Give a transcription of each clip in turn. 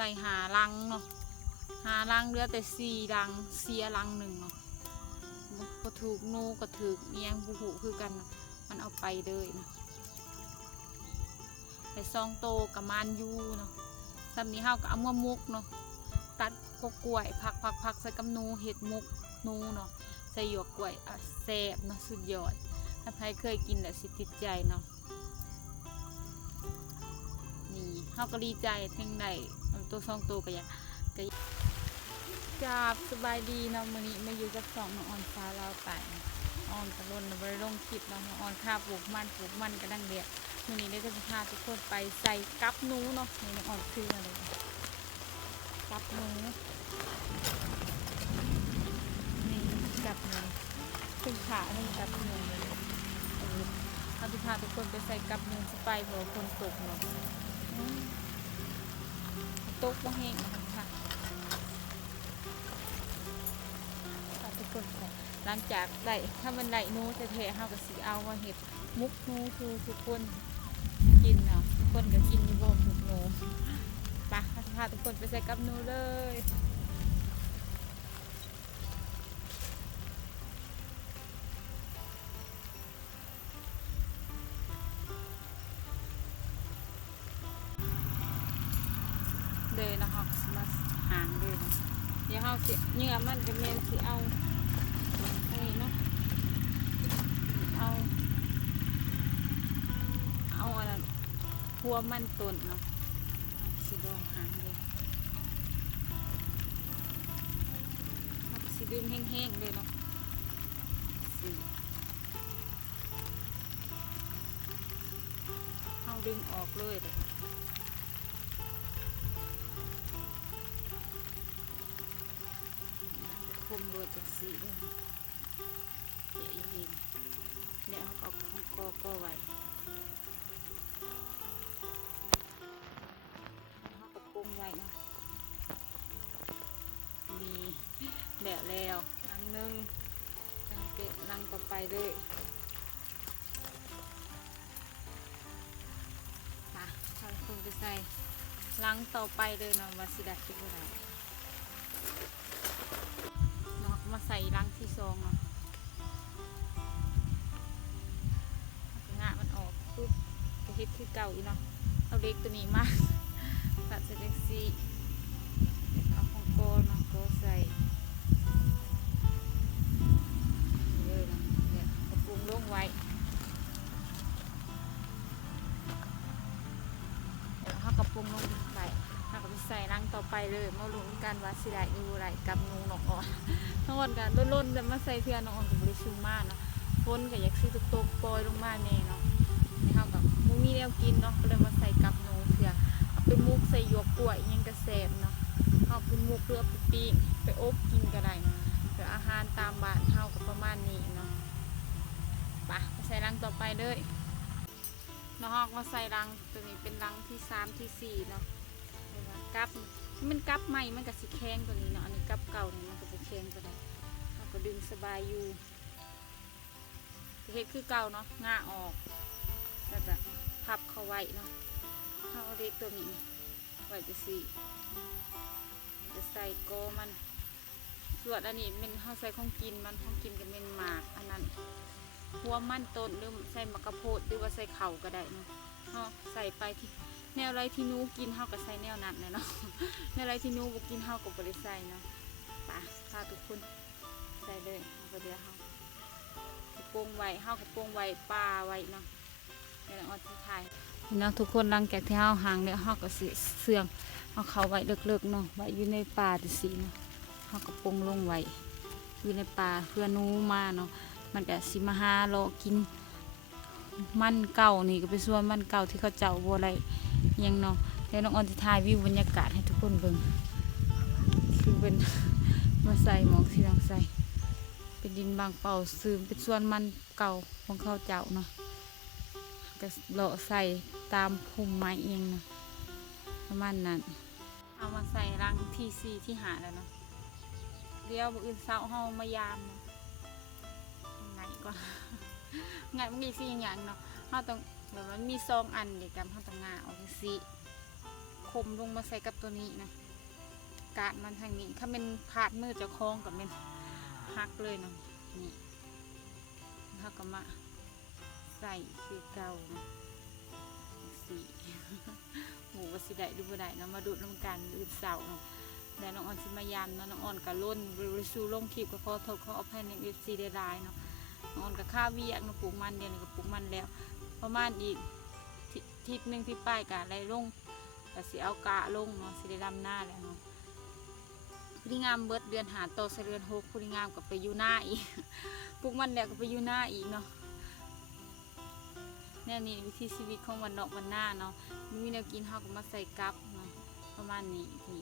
ใส่หาลังเนาะหาลังเหลือแต่4 ลังเสียลังหนึ่งเนาะก็ถูกนูก็ถูกเมียงบุหูคือกันเนาะมันเอาไปเลยเนาะไปซองโตกับมานยูเนาะซ้ำนี้เฮาก็เอามามุกเนาะตัดกกล้วยผักใส่กับนูเห็ดมุกนูเนาะใส่หยวกกล้วยแซ่บเนาะสุดยอดถ้าใครเคยกินแหละสิติดใจเนาะนี่เฮาก็ดีใจทั้งได้ตัวซองโตก็อยากจับสบายดีเนาะมื้อนี้มาอยู่กับสองน้องออนฟ้าเราไปออนตะลุนบริลงคลิปเนาะออนข้าปลูกมันก็ดังเดียมื้อนี้ได้จะพาทุกคนไปใส่กับหนูเนาะนี่น้องออนคืออะไรกับหนูนี่กับหนูขึ้นขาให้กับหนูเราจะพาทุกคนไปใส่กับหนูสไปเพราะคนตกเนาะตกบ่แห้งนะคะทุกคนหลังจากได้ถ้ามันได้นูแท้ๆเฮาก็สิเอาว่าเห็ดมุกนูคือทุกคนกินเนาะทุกคนก็กินอยู่บ่มุกนูไปพาทุกคนไปใส่กับนูเลยเลยนะคะมาหางเลยนะเดี๋ยวเฮาสิเนื้อมันก็แม่นสิเอาอันนี้เนาะเอาอะไรหัวมันต้นเนาะสิลองหางเลยสิดึงแห้งๆเลยเนาะสิเอาดึงออกเลยคมโดยจากสีด้วยนะเดี๋ยวอีกทีเนี่ยเอาก็ไว้เอากระปุกไว้นะมีแบบแล้วลังนึงจังเป็ดลังต่อไปเลยมาถ้าคุณจะใส่ลังต่อไปเลยเนาะมาสิได้ที่เท่าไหร่มาใส่ลังที่2เนาะงะมันออกปุ๊บกระเฮ็ดคือเก่าอีเนาะเอาเล็กตัวนี้มาตัดเสร็จแล้วสิเอาของโกเนาะโกใส่เลยเนาะเนี่ยกระปุกลงไว้เดี๋ยวเอากระปุกลงไปเราก็ไปใส่ลังต่อไปเลยมาลุ้นกันว่าสิได้อยู่ไรกับนูนกอ่อนทั้งหมดกันล้นๆจะมาใส่เพื่อนน้องอ่อนกับบริสุทธิ์มากเนาะฝนก็อยากซื้อตกปล่อยลงมาแน่เนาะนี่เขากับมูมีแนวกินเนาะก็เลยมาใส่กับนูเพื่อเอาไปมุกใส่หยวกกล้วยยังกระแสบเนาะเอาไปมุกเรือไปปีกไปอบกินก็ได้เพื่ออาหารตามบ้านเท่ากับประมาณนี้เนาะไปใส่รังต่อไปเลยน้องฮอกมาใส่รังตัวนี้เป็นรังที่3ที่4เนาะกับมันกับใหม่มันก็สิแข็งตัวนี้เนาะอันนี้กับเก่าเนี่ยมันก็จะแข็งตัวนี้เราก็ดึงสบายอยู่เฮ็ดคือเก่าเนาะง่าออกแล้วก็พับเข้าไว้เนาะเอาเล็กตัวนี้ไว้จะใส่โกมันส่วนอันนี้เป็นเขาใส่ของกินมันของกินกับเมนหมากอันนั้นหัวมันต้นหรือใส่มะกะโพดหรือว่าใส่เข่าก็ได้เนาะเขาใส่ไปที่แนวไรที่นูกินเฮาก็ใส่แนวนั้นเนาะแนวไรที่นูบ่กินเฮาก็บ่ได้ใส่เนาะป่ะพาทุกคนใส่เลยเอาไปเดี๋ยวเฮากระโปรงไว้เฮากระโปรงไว้ปลาไว้เนาะเดี๋ยวเอาที่ถ่ายเนาะทุกคนหลังจากที่เฮาหางเนี่ยเฮาก็สิเสื่องเฮาเข้าไว้เลิกๆเนาะไว้อยู่ในป่าจังซี่เนาะเฮากระโปรงลงไว้อยู่ในป่าเพื่อนูมาเนาะมันก็สิมาหาเลาะกินมันเก่านี่ก็เป็นส่วนมันเก่าที่เขาเจ้าบัวไรยังเนาะแล้วน้องออนจะถ่ายวิวบรรยากาศให้ทุกคนเบิ่งคือเป็นมาใส่หมองที่ต้องใส่เป็นดินบางเป่าซึมเป็นส่วนมันเก่าของเขาเจ้าเนาะก็เลาะใส่ตามพุ่มไม้เองเนาะประมาณนั้นเอามาใส่รังที่4ที่5แล้วเนาะเดี๋ยวมื้ออื่นเช้าเฮามายามไงก่อนไงมันมี4อย่างเนาะเฮาต้องเดี๋ยวมันมี2 อันเดี๋ยวกันเฮาต้องงาเอาสิโค มลงมาใส่กับตัวนี้นะกาดมันทางนี้ถ้าเป็นพาดมือจะคล้องกับเป็นหักเลยเนาะนี่เขาก็มาใส่คือเก่านะสีหมูวัสดุดูบได้เนาะมาดูน้ำกันอื่นเสาเนาะแต่น้องอ่อนสิมายามเนาะน้องอ่อนกับล้นบริสุทธิ์ลงคลิปกับพอทดเขาเอาภายในเอฟซีได้ลายเนาะน้องอ่อนกับข้าวเวียกเนาะปลูกมันเดียวกับปลูกมันแล้วประมาณอีกทิศหนึ่งที่ป้ายกะอะไรลงแต่สิเอากะลงเนาะสิได้ดำหน้าแล้วเนาะผู้ที่งามเบิดเดือนหาโตเดือน6ผู้ที่งามกับไปอยู่หน้าอีกปลูกมันแล้วก็ไปอยู่หน้าอีกเนาะเนี่ยนี่วิธีชีวิตของวันนอกวันหน้าเนาะมีแนวกินเขาก็มาใส่กับเนาะประมาณนี้นี่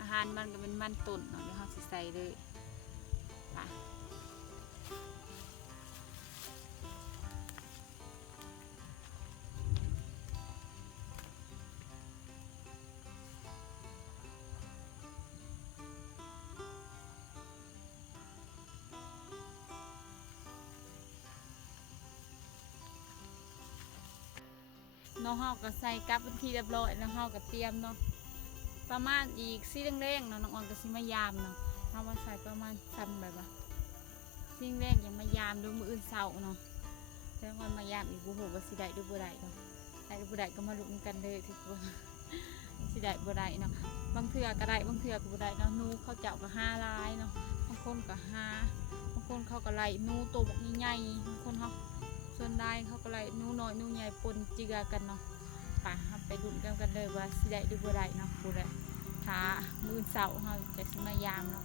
อาหารมันก็เป็นมันต้นเนาะเดี๋ยวเขาใส่เลยไปน้องเฮาก็ใส่กับเป็นทีเรียบร้อยน้องเฮาก็เตรียมเนาะประมาณอีกสีแดงๆเนาะน้องอ่อนก็สิมายามเนาะเอามาใส่ประมาณซ้ำแบบว่าสีแดงยังมายามดูมืออื่นเสาเนาะแล้วมันมายามอีกบุหัวสิได้ดูบุได้เนาะได้ดูบุได้ก็มาลุ้นกันเลยทุกคนสิได้บุได้เนาะบางเทื่อก็ได้บางเทื่อก็บุได้เนาะนูเขาเจาะก็5 ลายเนาะบางคนก็5บางคนเขาก็ไล่นูโตแบบใหญ่ๆบางคนเขาส่วนได้เขาก็ไล่นูน้อยนูใหญ่ปนเจือกันเนาะป่ะไปลุ้นกันเลยว่าสิได้ดูบุได้เนาะบุได้ถ้ามือเสาเขาจะสิมายามเนาะ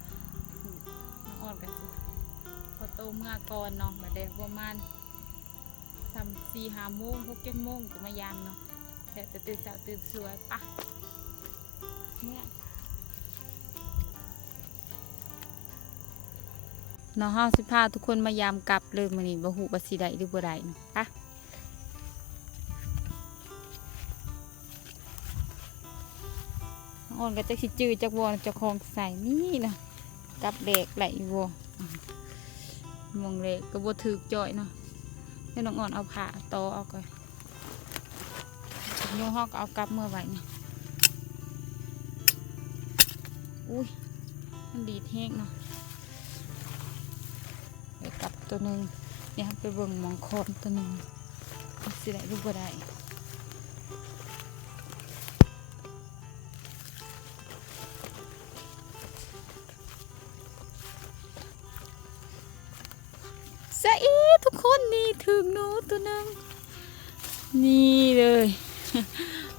น้องอ่อนกันสิพอโตเมื่อก่อนเนาะมาได้ประมาณ4-5 โมง6-7 โมงจะมายามเนาะแต่จะตื่นเช้าตื่นสวยป่ะเนี่ยน้องเฮาสิพาทุกคนมายามกลับเลยมื้อนี้บ่ฮู้ว่าสิได้หรือบ่ได้เนาะป่ะอ่อนก็จะสิจื้อจักวอนจะคลองใส่นี่นะกับเด็กไหลวัวมองเล็กก็บ่ถือจ่อยเนาะให้น้องอ่อนเอาผ้าโตเอาก่อนโยฮอกเอากลับเมื่อไหร่เนี่ยอุ้ยมันดีดแห้งเนาะไปกลับตัวหนึ่งเนี่ยไปเบิ่งมองคอนตัวหนึ่งสิได้รู้บ่ได้สะอีทุกคนนี่ถึงหนูตัวหนึ่งนี่เลย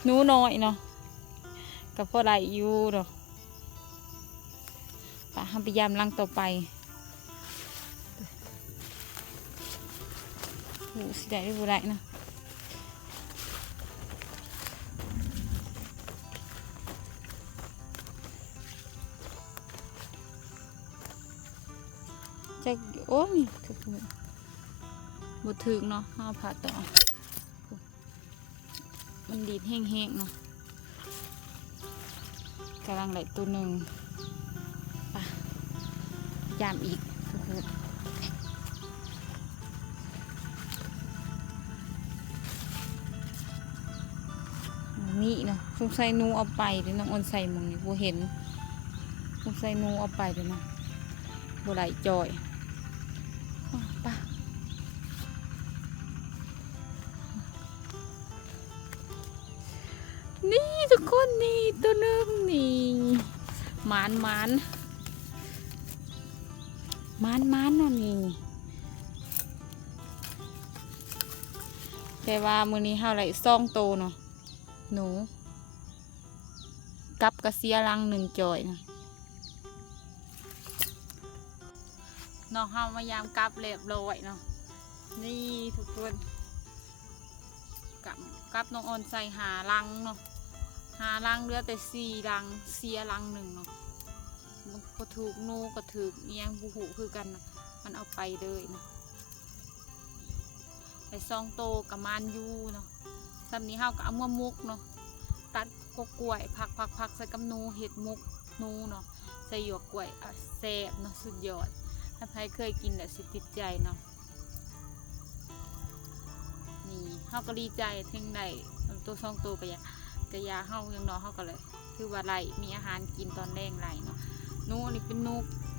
หนูน้อยเนาะกับพ่อได้อยู่เนาะปะทำพยายามลังต่อไปโอ้สิได้หรือบ่ได้นะจะโอ้ยทุกคนบ่ถึงเนาะเอาผ่าต่อมันดีดแห้งๆเนาะกำลังไหลตัวหนึ่งปะยามอีกทุกคนนี่เนาะสงสัยนูเอาไปเดี๋ยวน้องอ่อนใส่หมึงนี่บ่เห็นสงสัยนูเอาไปเดี๋ยวนะบ่ไหลจอยปะนี่ทุกคนนี่ตัวนึงนี่หมานน่ะนี่แต่ว่ามื้อนี้เฮาไหลซ่องโตเนาะหนูกับกระเสียรัง1 จอยนะน้องเฮามายามกับเรียบร้อยเนาะนี่ทุกคนกับน้องอ่อนใส่5 รังเนาะ5 รังเหลือแต่4 รังเสียรัง 1เนาะมันก็ถูกนูก็ถูกเนียงบูหูคือกันนะมันเอาไปเลยนะไปซองโตกับมันยูเนาะซ้ำนี้เฮาก็เอามามุกเนาะตัดกกล้วยผักใส่กับนูเห็ดมุกนูเนาะใส่หยวกกล้วยแซ่บเนาะสุดยอดถ้าใครเคยกินแหละสิติดใจเนาะนี่เฮาก็ดีใจทั้งใดตัวซองโตไปอย่าง กระยาเฮายังน้อยเฮาก็เลยถือว่าไหลมีอาหารกินตอนแรงไหลเนาะหนูนี่เป็นหนู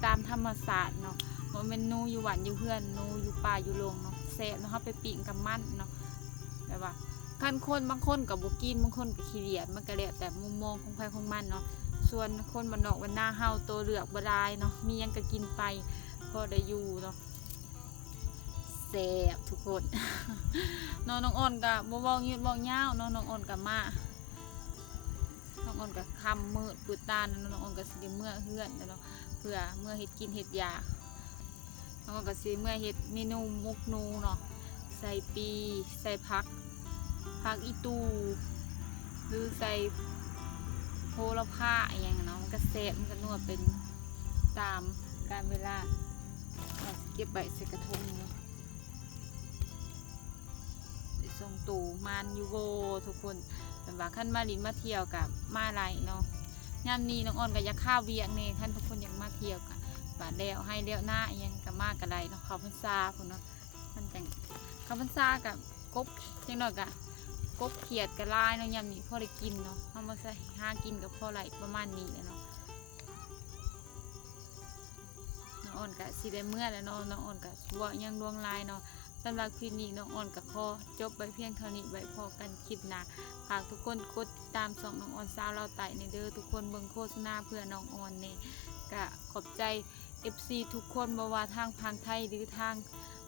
ตามธรรมศาสตร์เนาะบ่แม่นหนูอยู่หวานอยู่เพื่อนหนูอยู่ป่าอยู่โรงเนาะแซ่บเนาะเฮาไปปิ้งกับมันเนาะแบบว่าคันคนบางคนก็บ่กินบางคนก็ขี้เกียจมันก็แล้วแต่มุมมองของใครของมันเนาะส่วนคนบ้านนอกบ้านนาเฮาตัวเลือกบ่ได้เนาะมีหยังก็กินไปพอได้อยู่เนาะแซ่บทุกคน น้องอ่อนก็บ่เว้ายืดเว้ายาวน้องอ่อนก็มาน้องอ่อนก็ค่ำมืดปืดตาน้องอ่อนก็สิได้เมื่อเฮือนเนาะเพื่อเมื่อเฮ็ดกินเฮ็ดยาน้องอ่อนก็สิเมื่อเฮ็ดเมนูมุกนูเนาะใส่ปีใส่ผักอีตูหรือใส่โหระพาอหย่างเนาะมันก็แซ่บมันก็นัวเป็นตามกาลเวลาเก็บใบใส่กระทงเนาะส่งตู่มานยูโวทุกคนเป็นว่าขั้นมาลินมาเที่ยวกับมาไรเนาะยามนี้น้องอ่อนก็อยากข้าวเวียงเนี่ยท่านทุกคนอยากมาเที่ยวกับป่าเลี้ยวให้เลี้ยวหน้าอยังกับมากกับไรเนาะเขาพันซาพุ่นเนาะมันแต่งเขาพันซากับกบจังหน่อยกะกบเขียดกับลายเนาะยามนี้พ่อได้กินเนาะเขามาใส่หากินกับพ่อไรประมาณนี้เนาะน้องอ่อนกะสีได้เมื่อแล้วเนาะน้องอ่อนกะวัวยังดวงลายเนาะสำหรับคลิปนี้น้องอ่อนกับพ่อจบไปเพียงเท่านี้ไว้พอกันคลิปหน้าฝากทุกคนกดติดตามส่องน้องอ่อนสาวเราไต่ในเด้อทุกคนเบิ่งโฆษณาเพื่อน้องอ่อนเนี่ยก็ขอบใจ FC ทุกคนบ่ว่าทางพังไทยหรือทาง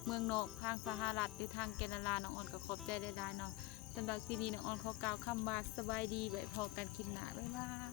เมืองนอกทางสหรัฐหรือทางแคนาดาน้องอ่อนก็ขอบใจได้ๆเนาะสำหรับคลิปนี้น้องอ่อนขอกล่าวคำว่าสบายดีไว้พอกันคลิปหน้าบ๊ายบาย